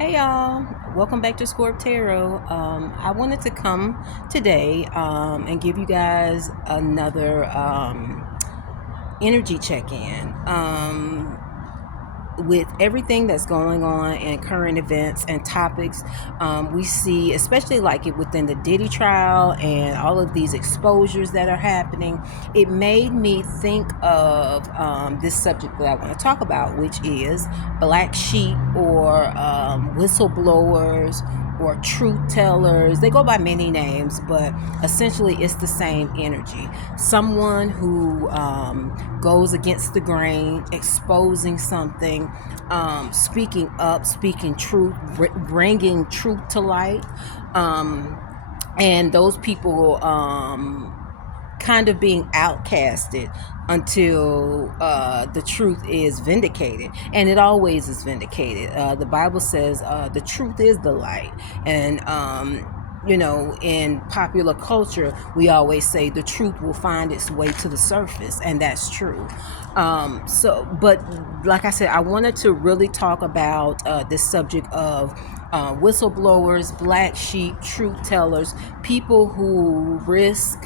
Hey y'all, welcome back to Scorptarot. I wanted to come today and give you guys another energy check-in. With everything that's going on in current events and topics, we see, especially like it within the Diddy trial and all of these exposures that are happening, it made me think of this subject that I want to talk about, which is black sheep or whistleblowers or truth tellers. They go by many names, but essentially it's the same energy. Someone who goes against the grain, exposing something, speaking up, speaking truth, bringing truth to light. And those people kind of being outcasted until the truth is vindicated, and it always is vindicated. The Bible says the truth is the light, and in popular culture, we always say the truth will find its way to the surface, and that's true. But like I said, I wanted to really talk about this subject of whistleblowers, black sheep, truth tellers, people who risk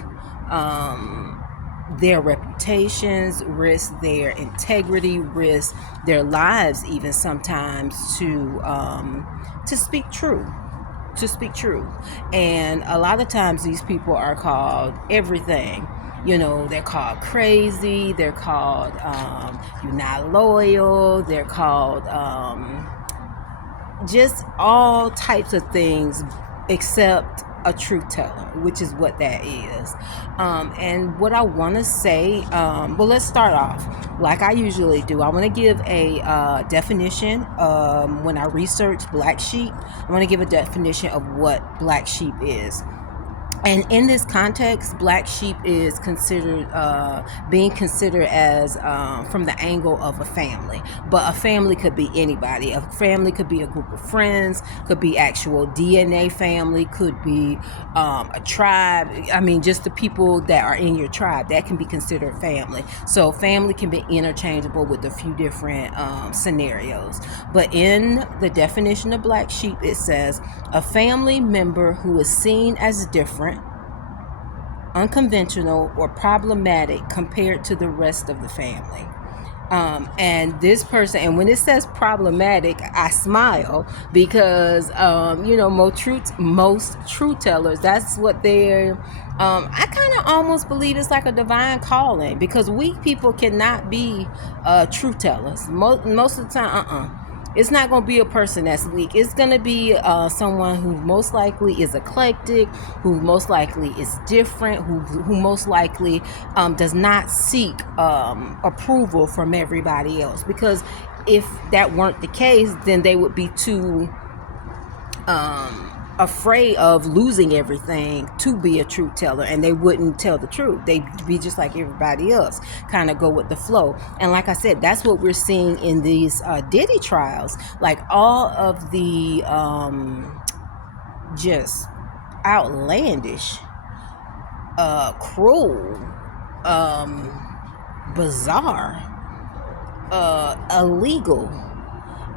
their reputations, risk their integrity, risk their lives, even sometimes to speak true. To speak truth. And a lot of times these people are called everything. They're called crazy, they're called you're not loyal, they're called just all types of things except a truth teller, which is what that is. And what I want to say, well, let's start off like I usually do. I want to give a definition. When I research black sheep, I want to give a definition of what black sheep is. And in this context, black sheep is being considered as from the angle of a family. But a family could be anybody. A family could be a group of friends, could be actual DNA family, could be a tribe. I mean, just the people that are in your tribe, that can be considered family. So family can be interchangeable with a few different scenarios. But in the definition of black sheep, it says a family member who is seen as different, unconventional, or problematic compared to the rest of the family. And this person, and when it says problematic, I smile because most truth tellers, that's what they're I kind of almost believe it's like a divine calling, because weak people cannot be truth tellers most of the time. It's not going to be a person that's weak. It's going to be someone who most likely is eclectic, who most likely is different, who most likely does not seek approval from everybody else. Because if that weren't the case, then they would be too afraid of losing everything to be a truth teller, and they wouldn't tell the truth. They'd be just like everybody else, kind of go with the flow. And like I said, that's what we're seeing in these Diddy trials. Like all of the just outlandish, cruel, bizarre, illegal,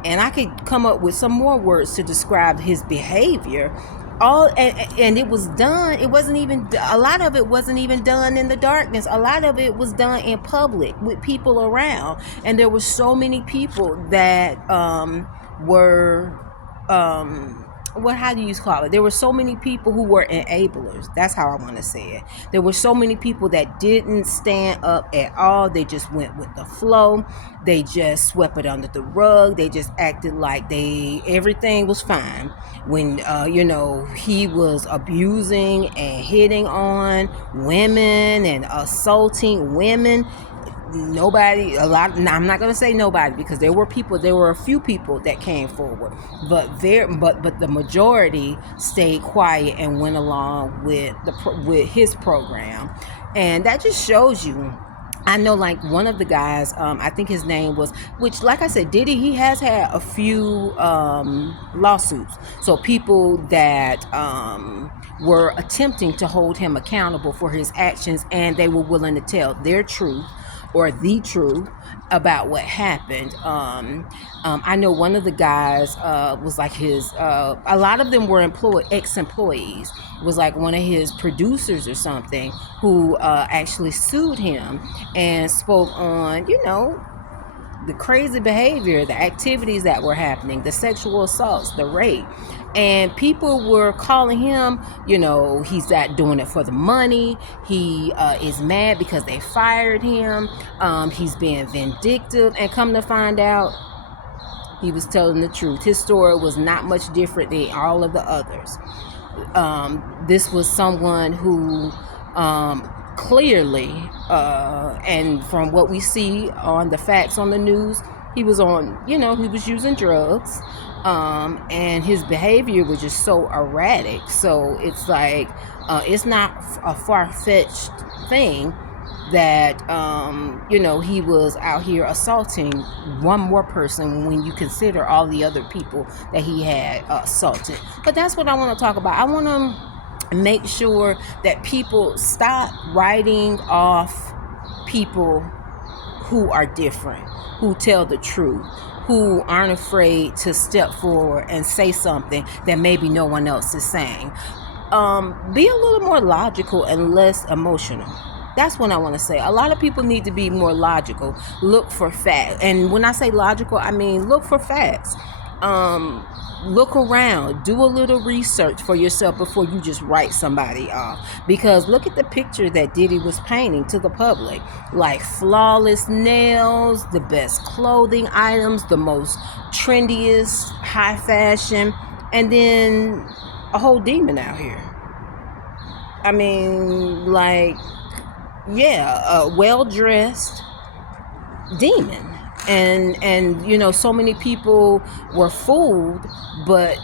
and I could come up with some more words to describe his behavior. And it was done. It wasn't even, a lot of it wasn't even done in the darkness. A lot of it was done in public with people around, and there were so many people that were how do you call it? There were so many people who were enablers. That's how I want to say it. There were so many people that didn't stand up at all. They just went with the flow. They just swept it under the rug. They just acted like everything was fine. When he was abusing and hitting on women and assaulting women. I'm not going to say nobody, because there were a few people that came forward, but the majority stayed quiet and went along with his program. And that just shows you. I know, like, one of the guys, I think his name was, which, like I said, Diddy, he has had a few lawsuits. So people that were attempting to hold him accountable for his actions, and they were willing to tell their truth or the truth, about what happened. I know one of the guys was like his. A lot of them were ex-employees. Was like one of his producers or something who actually sued him and spoke on, the crazy behavior, the activities that were happening, the sexual assaults, the rape. And people were calling him, he's not doing it for the money. He is mad because they fired him. He's being vindictive. And come to find out, he was telling the truth. His story was not much different than all of the others. This was someone who clearly, and from what we see on the facts on the news, he was using drugs, and his behavior was just so erratic. So it's like, it's not a far-fetched thing that he was out here assaulting one more person when you consider all the other people that he had assaulted. But that's what I want to talk about. I want to make sure that people stop writing off people who are different, who tell the truth, who aren't afraid to step forward and say something that maybe no one else is saying. Be a little more logical and less emotional. That's what I want to say. A lot of people need to be more logical. Look for facts. And when I say logical, I mean look for facts. Look around, do a little research for yourself before you just write somebody off. Because look at the picture that Diddy was painting to the public. Like flawless nails, the best clothing items, the most trendiest, high fashion, and then a whole demon out here. I mean, like, yeah, a well-dressed demon. And so many people were fooled, but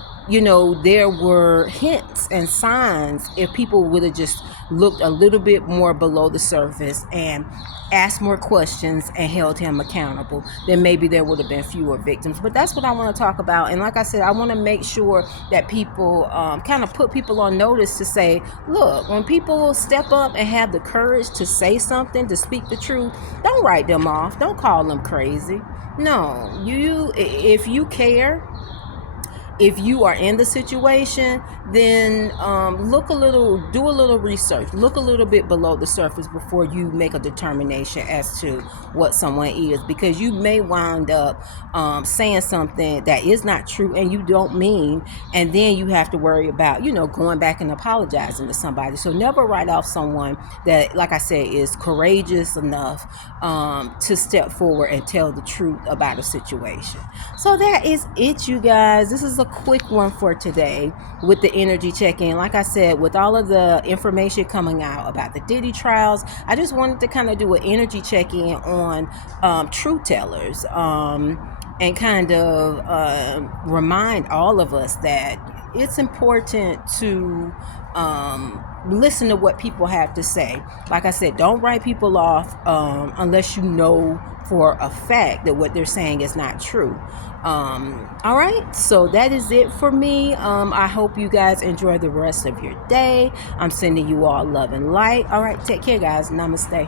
there were hints and signs. If people would have just looked a little bit more below the surface and asked more questions and held him accountable, then maybe there would have been fewer victims. But that's what I want to talk about. And like I said, I want to make sure that people kind of put people on notice to say, look, when people step up and have the courage to say something, to speak the truth, don't write them off. Don't call them crazy. No, if you care, if you are in the situation, then do a little research, look a little bit below the surface before you make a determination as to what someone is, because you may wind up saying something that is not true and you don't mean, and then you have to worry about going back and apologizing to somebody. So never write off someone that, like I said, is courageous enough to step forward and tell the truth about a situation. So that is it, you guys. This is a quick one for today with the energy check-in. Like I said, with all of the information coming out about the Diddy trials, I just wanted to kind of do an energy check-in on truth tellers, and kind of remind all of us that it's important to listen to what people have to say. Like I said, don't write people off unless you know for a fact that what they're saying is not true. All right, so that is it for me. I hope you guys enjoy the rest of your day. I'm sending you all love and light. All right, take care, guys. Namaste.